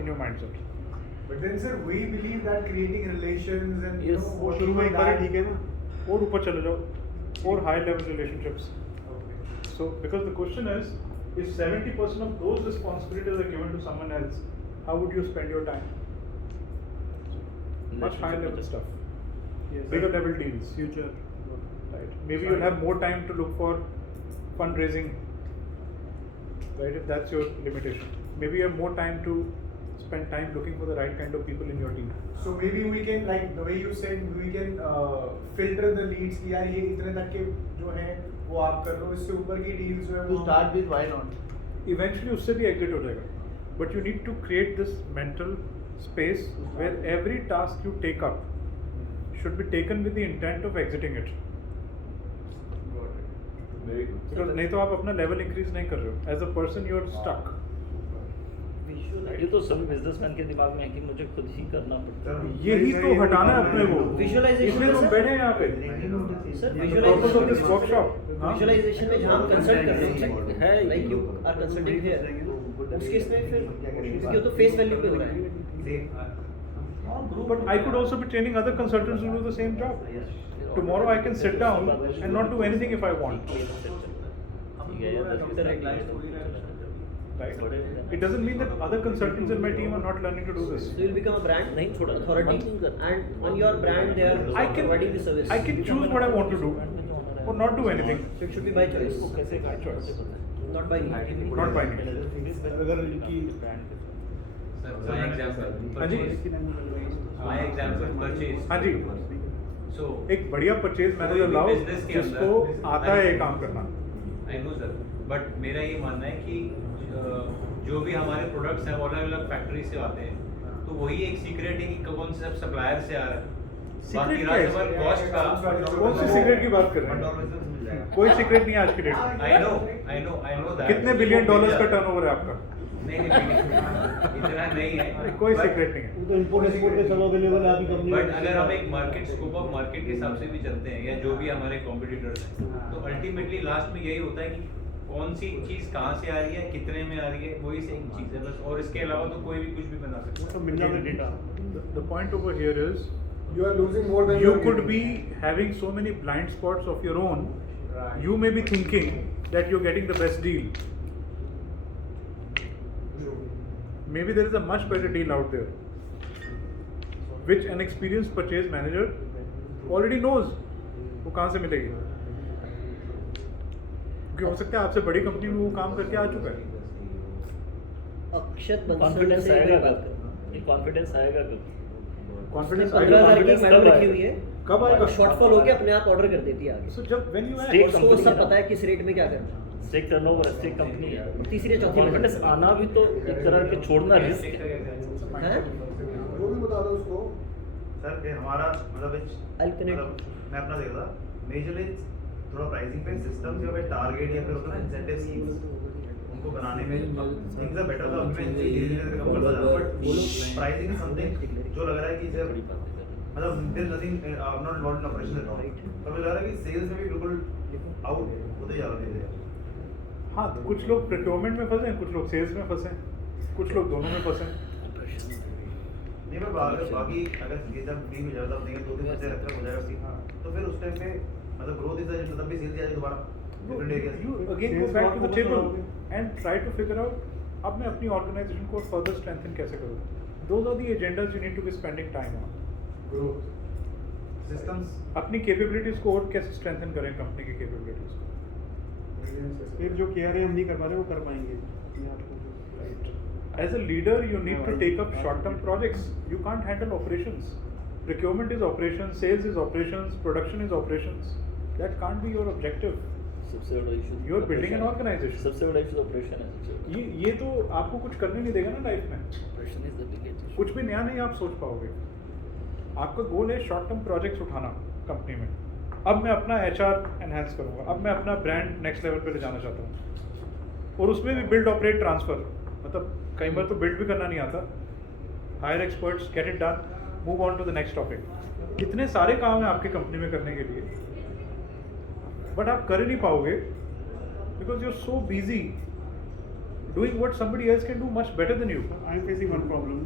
in your mindset. But then, sir, we believe that creating relations and Yes. वो शुरू में एक बार ही ठीक है ना। और ऊपर चले जाओ, और high level relationships. So because the question is, if 70% of those responsibilities are given to someone else, how would you spend your time? Much higher level stuff, Yes. bigger level deals. Future. Right. Maybe you'll have more time to look for fundraising, right? If that's your limitation. Maybe you have more time to spend time looking for the right kind of people in your team. So maybe we can, like the way you said, we can filter the leads कि यार ये इतने तक के जो हैं वो आप कर लो, इससे ऊपर की डील्स जो है To वो start with, why not? Eventually उससे भी exit हो जाएगा. But you need to create this mental space where every task you take up should be taken with the intent of exiting it. Because नहीं तो आप अपना level increase नहीं कर रहे हो. As a person you are stuck. ये तो सभी बिजनेसमैन के दिमाग में है कि मुझे खुद ही करना पड़ता है। यही तो हटाना है अपने को। Visualization इसलिए में तुम सर- बैठे हैं यहाँ पे। Sir The purpose of this workshop. हाँ? विजुअलाइजेशन में जहाँ हम कंसल्ट कर रहे हैं है, like you are consulting here, उस केस में फिर क्योंकि वो तो फेस वैल्यू पे हो रहा है। But I could also be training other consultants to do the same job. Tomorrow I can sit down and not do anything if I want. ठीक है, या 10 Correct. Right? It doesn't mean that other consultants in my team are not learning to do this. So you'll become a brand नहीं छोड़ा, authority, नहीं करना। and on your brand they are I can providing the service. I can choose what I want to do or not do anything. So it should be by choice, कैसे By choice. not by need. Not by me. अगर इनकी My example. हाँ जी। My example purchase. हाँ जी। So एक बढ़िया purchase कोई manager भी लाओ business के जिसको अंदर- आता है ये काम करना। I know sir, but मेरा ये मानना है कि जो भी हमारे प्रोडक्ट्स हैं वो अलग अलग फैक्ट्री से आते हैं, तो वही एक सीक्रेट है कि कौन से सप्लायर से आ रहा है। बाकी Secret रहा क्या है? सवाल कॉस्ट का, कौन सी सीक्रेट की बात कर रहे हैं? कोई सीक्रेट नहीं है आज की डेट में। I know that. कितने बिलियन डॉलर्स का टर्नओवर है आपका? नहीं इतना नहीं है, कोई सीक्रेट नहीं है। वो तो इंपोर्ट एक्सपोर्ट के सब अवेलेबल है आपकी कंपनी बट अगर हम एक मार्केट स्कोप ऑफ मार्केट के हिसाब से भी चलते हैं या जो भी हमारे कॉम्पिटिटर्स हैं, तो अल्टीमेटली लास्ट में यही होता है कि कौन सी चीज कहाँ से आ रही है, कितने में आ रही है, वही सेम चीज है बस। और इसके अलावा तो कोई भी कुछ भी बना सकता है। तो मिल जाता data The point over here is You are losing more than you are could gaining. be having so many blind spots of your own. Right. You may be thinking that you're getting the best deal. Maybe there is a much better deal out there, which an experienced purchase manager already knows वो कहाँ से मिलेगी। क्योंकि हो सकता है आपसे बड़ी कंपनी में वो काम करके आ चुका है। अक्षत बंसल कॉन्फिडेंस से आएगा मेरी बात कब? करो। ये कॉन्फिडेंस आएगा कब? कॉन्फिडेंस 15,000 की confidence मैडम कब रखी आएगा? हुई है, कब आएगा? शॉर्टफॉल होके अपने आप ऑर्डर कर देती है आगे। So जब when you Stake act, उसको company सब है ना? पता है किस रेट में क्या करना है। स्टेक टर्नओवर स्टेक कंपनी है। तीसरी या चौथी में कॉन्फिडेंस आना भी तो एक तरह के छोड़ना रिस्क है। हैं? वो भी बता दो उसको। सर ये हमारा मतलब I'll connect. मैं अपना देख रहा मेजरली थोड़ा प्राइसिंग पे सिस्टम या फिर टारगेट या फिर होता है ना इंसेंटिव स्कीम्स उनको बनाने में थिंग्स आर बेटर। तो अभी मैं धीरे धीरे कम करता जा रहा हूं, बट प्राइसिंग इज समथिंग जो लग रहा है कि जब मतलब there nothing I am not involved in operation at all, पर मुझे लग रहा है कि सेल्स में भी बिल्कुल आउट होते जा रहे हैं। हाँ तो कुछ लोग प्रोक्योरमेंट में फंसे हैं, कुछ लोग सेल्स में फंसे हैं, कुछ लोग दोनों में फंसे हैं। नहीं मैं बाकी अगर ये जब नहीं हो जाता नहीं 2-3 महीने रखकर हो जाएगा उसकी, तो फिर उस टाइम पे मतलब ग्रोथ इज तब भी सेल्स जाएगी दोबारा different area. You again go back to the table and try to figure out अब मैं अपनी ऑर्गेनाइजेशन को further strengthen कैसे करूँ। Those are the agendas you need to be spending time on. Growth systems अपनी capabilities को और कैसे स्ट्रेंथन करें कंपनी की कैपेबिलिटीज को। फिर जो कह रहे हैं हम नहीं कर पा रहे वो कर पाएंगे। As a leader, you need to take up short-term projects. You can't handle operations. Procurement is operations, sales is operations, production is operations. That can't be your objective. सबसे बड़ा issue You are building an organization. सबसे बड़ा issue operation है। सबसे बड़ा ये तो आपको कुछ करने नहीं देगा ना लाइफ में। Operation is the biggest issue. कुछ भी नया नहीं आप सोच पाओगे। आपका गोल है शॉर्ट टर्म प्रोजेक्ट्स उठाना कंपनी में। अब मैं अपना HR एनहांस करूंगा, अब मैं अपना ब्रांड नेक्स्ट लेवल पे ले जाना चाहता हूँ, और उसमें भी बिल्ड ऑपरेट ट्रांसफर, मतलब कई बार तो बिल्ड भी करना नहीं आता। Hire experts, get it done, move on to the next topic. कितने सारे काम हैं आपकी कंपनी में करने के लिए, बट आप कर ही नहीं पाओगे because you are so busy doing what somebody else can do much better than you. I am facing one problem.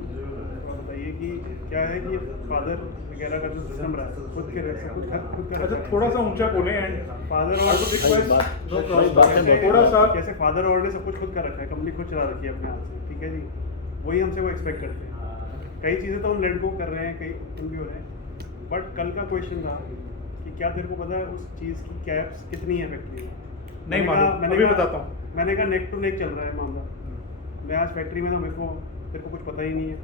बताइए कि क्या है कि फादर वगैरह का जो सिस्टम रहा है खुद के रह खुद का अच्छा थोड़ा सा ऊंचा बोले and father I would request- no problem. बातें थोड़ा सा कैसे फादर और ने सब कुछ खुद कर रखा है, कंपनी खुद चला रखी है अपने हाथ से, ठीक है जी, वही हमसे वो एक्सपेक्ट करते हैं। कई चीज़ें तो हम लेट गो कर रहे हैं, कई तुम भी हो रहे हैं, बट कल का क्वेश्चन था कि क्या तेरे को पता है उस चीज़ की कैप्स कितनी है फैक्ट्री में? नहीं मालूम, अभी बताता हूँ। मैंने कहा नेक टू नेक चल रहा है मामला। मैं आज फैक्ट्री में था, मेरे को तेरे को कुछ पता ही नहीं है।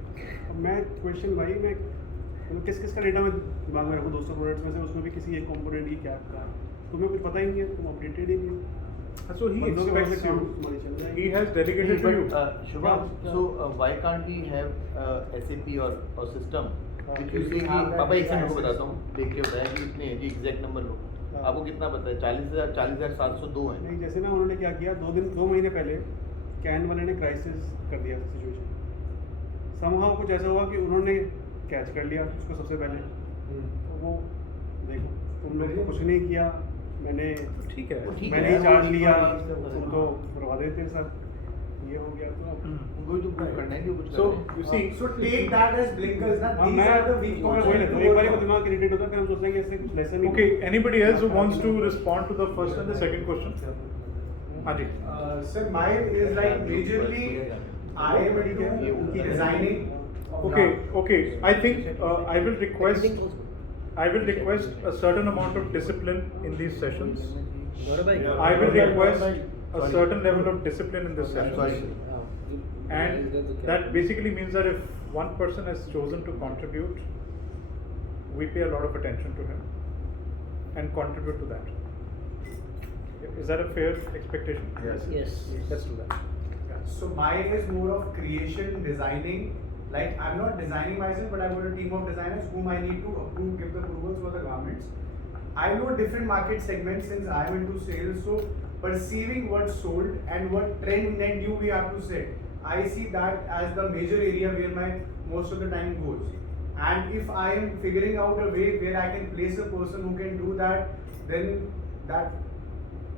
अब मैं क्वेश्चन भाई मैं मतलब किस किस का डेटा मैं दिमाग में रखूँ 200 प्रोडक्ट्स में से, उसमें भी किसी एक कंपोनेंट की कैप का तुम्हें कुछ पता ही नहीं है, तुम अपडेटेड ही नहीं हो। So he बंदों के भरोसे expects काम you. तुम्हारी चल जाएगी। He has delegated to you. Shubham, so why can't we have SAP or system which you say कि पापा एक सेकंड को बताता हूँ, देख के बताया कि कितने हैं जी, एग्जैक्ट नंबर लो। आपको कितना पता है? 40,702 है। नहीं जैसे ना उन्होंने क्या किया, 2 महीने पहले कैन वाले ने क्राइसिस कर दिया था सिचुएशन। समहाउ कुछ ऐसा हुआ कि उन्होंने कैच कर लिया उसको सबसे पहले। तो वो देखो तुम लोग तो कुछ नहीं किया, मैंने ठीक है। मैंने ही चार्ज लिया, तुम तो करवा देते सर, ये हो गया। तो उनको भी तो prove करना है कि वो कुछ So कर रहे हैं। you see, So take that as blinkers. That हाँ, these मैं are the weak वही points. लेता हूँ। एक बार को दिमाग इरिटेट होता है, फिर हम सोचते हैं कि इससे कुछ लेसन नहीं। okay, anybody else who wants to respond to the first and the second question? हाँ जी। Sir, mine is like majorly I am into designing. Okay, okay. I think I will request a certain amount of discipline in these sessions. गौरव भाई, I will request a certain level of discipline in this I'm sorry. session. And that basically means that if one person has chosen to contribute, we pay a lot of attention to him and contribute to that. Is that a fair expectation? Yes. yes. Let's do that. Yeah. So mine is more of creation, designing. Like I'm not designing myself, but I've got a team of designers whom I need to approve, give the approvals for the garments. I know different market segments since I am into sales, so perceiving what's sold and what trend net new we have to set. I see that as the major area where my most of the time goes. And if I am figuring out a way where I can place a person who can do that, then that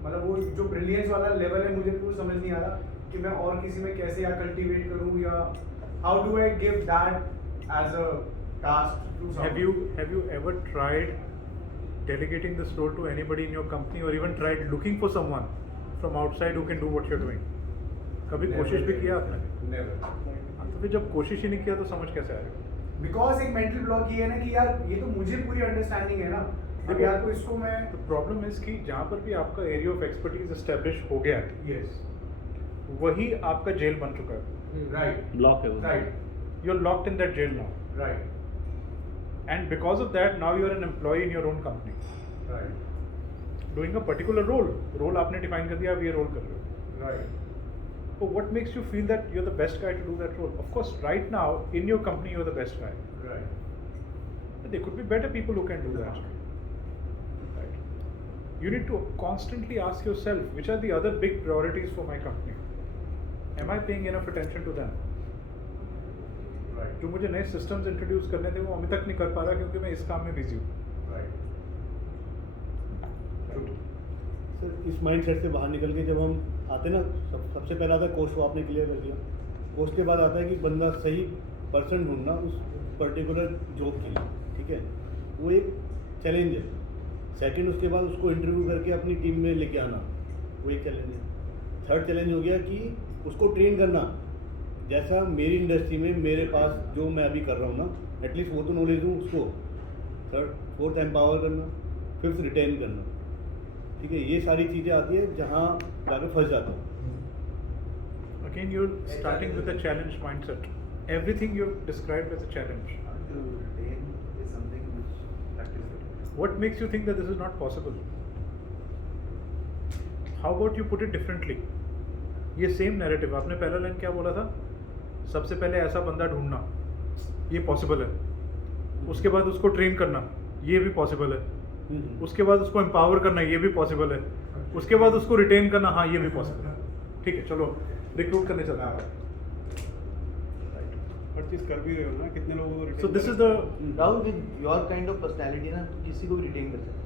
मतलब वो जो brilliance वाला level है मुझे कुछ समझ नहीं आ रहा कि मैं और किसी में कैसे या कल्टीवेट करूँ या how do I give that as a task to Have you ever tried delegating this role to anybody in your company or even tried looking for someone from outside who can do what you're doing? कभी कोशिश भी किया आपने? Never तो फिर जब कोशिश ही नहीं किया तो समझ कैसे आएगा? बिकॉज एक मेंटल ब्लॉक ये है ना कि यार ये तो मुझे पूरी अंडरस्टैंडिंग है ना अब या तो इसको मैं The problem is कि जहाँ पर भी आपका एरिया ऑफ एक्सपर्टीज एस्टेब्लिश हो गया है यस वही आपका जेल बन चुका है. राइट ब्लॉक है वो. Right You're locked in that jail now. Right And because of that, now you're an employee in your own company. Right Doing a particular role. Role आपने define कर दिया, अब ये role कर रहे हो. Right So what makes you feel that you're the best guy to do that role? Of course, right now, in your company, you're the best guy. Right But there could be better people who can do that. Right? You need to constantly ask yourself, which are the other big priorities for my company? Am I paying enough attention to them? Right जो मुझे नए systems introduce करने थे वो अभी तक नहीं कर पा रहा क्योंकि मैं इस काम में busy हूँ. राइट सर इस माइंडसेट से बाहर निकल के जब हम आते ना सबसे पहला आता है कोस्ट, वो आपने क्लियर कर दिया. कोस्ट के बाद आता है कि बंदा सही पर्सन ढूंढना उस पर्टिकुलर जॉब के लिए, ठीक है, वो एक चैलेंज है. सेकंड उसके बाद उसको इंटरव्यू करके अपनी टीम में लेके आना, वो एक चैलेंज है. थर्ड चैलेंज हो गया कि उसको ट्रेन करना. जैसा मेरी इंडस्ट्री में मेरे पास जो मैं अभी कर रहा हूँ ना, एटलीस्ट वो तो नॉलेज दूँ उसको. थर्ड फोर्थ एम्पावर करना, फिफ्थ रिटेन करना. ठीक है, ये सारी चीज़ें आती है जहाँ जाके फंस जाता हूँ. Again, you're starting with a challenge mindset. Everything you've described as a challenge. To retain is something which practice. What makes you think that this is not possible? How about you put it differently? ये same narrative आपने पहला line क्या बोला था? सबसे पहले ऐसा बंदा ढूंढना, ये पॉसिबल है. उसके बाद उसको ट्रेन करना, ये भी पॉसिबल है. उसके बाद उसको एम्पावर करना, ये भी पॉसिबल है. उसके बाद उसको रिटेन करना, हाँ ये भी पॉसिबल है. ठीक है, चलो रिक्रूट करने चलते हैं. हर चीज़ कर भी रहे हो ना, कितने लोगों को So this is the Rahul with your kind of personality ना तो किसी को भी रिटेन कर सकते हैं.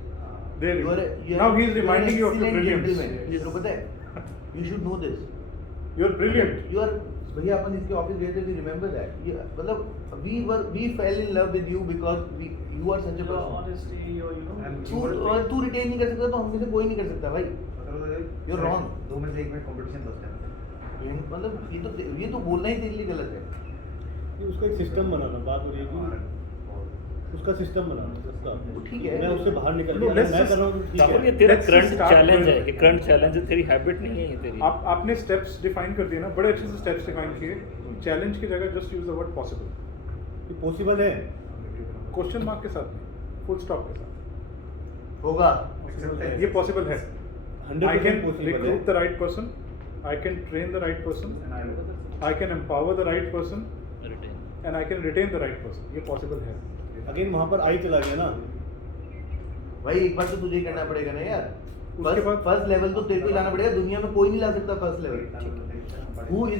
there. You are- Now he is reminding you of your brilliance. जिसको पता है, you should know this. You're brilliant. You are भैया अपन इसके ऑफिस गए थे, we remember that. मतलब we fell in love with you because you are such a Your person. honesty, your And तू retain नहीं कर सकता तो हम में से कोई नहीं कर सकता भाई. You're wrong. दो में से एक में कंपटीशन बचता है. मतलब ये तो बोलना ही तेरे लिए गलत है. ये उसका एक सिस्टम बनाना. बात हो रही है कि उसका सिस्टम बनाना उसका. वो ठीक है. मैं उससे बाहर निकल No, गया, let's मैं just- कर रहा हूँ तो ठीक राहुल, ये है. तेरा Let's just current start challenge with- है, ये करंट चैलेंज है, तेरी हैबिट नहीं है ये तेरी. आपने स्टेप्स डिफाइन कर दिए ना, बड़े अच्छे से स्टेप्स डिफाइन किए. चैलेंज की जगह just use the word possible. ये पॉसिबल है. क्वेश्चन मार्क के साथ नहीं, फुल स्टॉप के साथ. होगा. ये पॉसिबल है. 100% I can possible है. recruit the right person. I can train the right person. I can empower the right person. Retain. And I can retain the right person. ये पॉसिबल है. Again वहाँ पर आई चला गया ना. भाई एक बार तो तुझे ही करना पड़ेगा ना यार. उसके बाद फर्स्ट लेवल तो तेरे को ही लाना पड़ेगा. दुनिया में कोई नहीं ला सकता फर्स्ट लेवल. Who is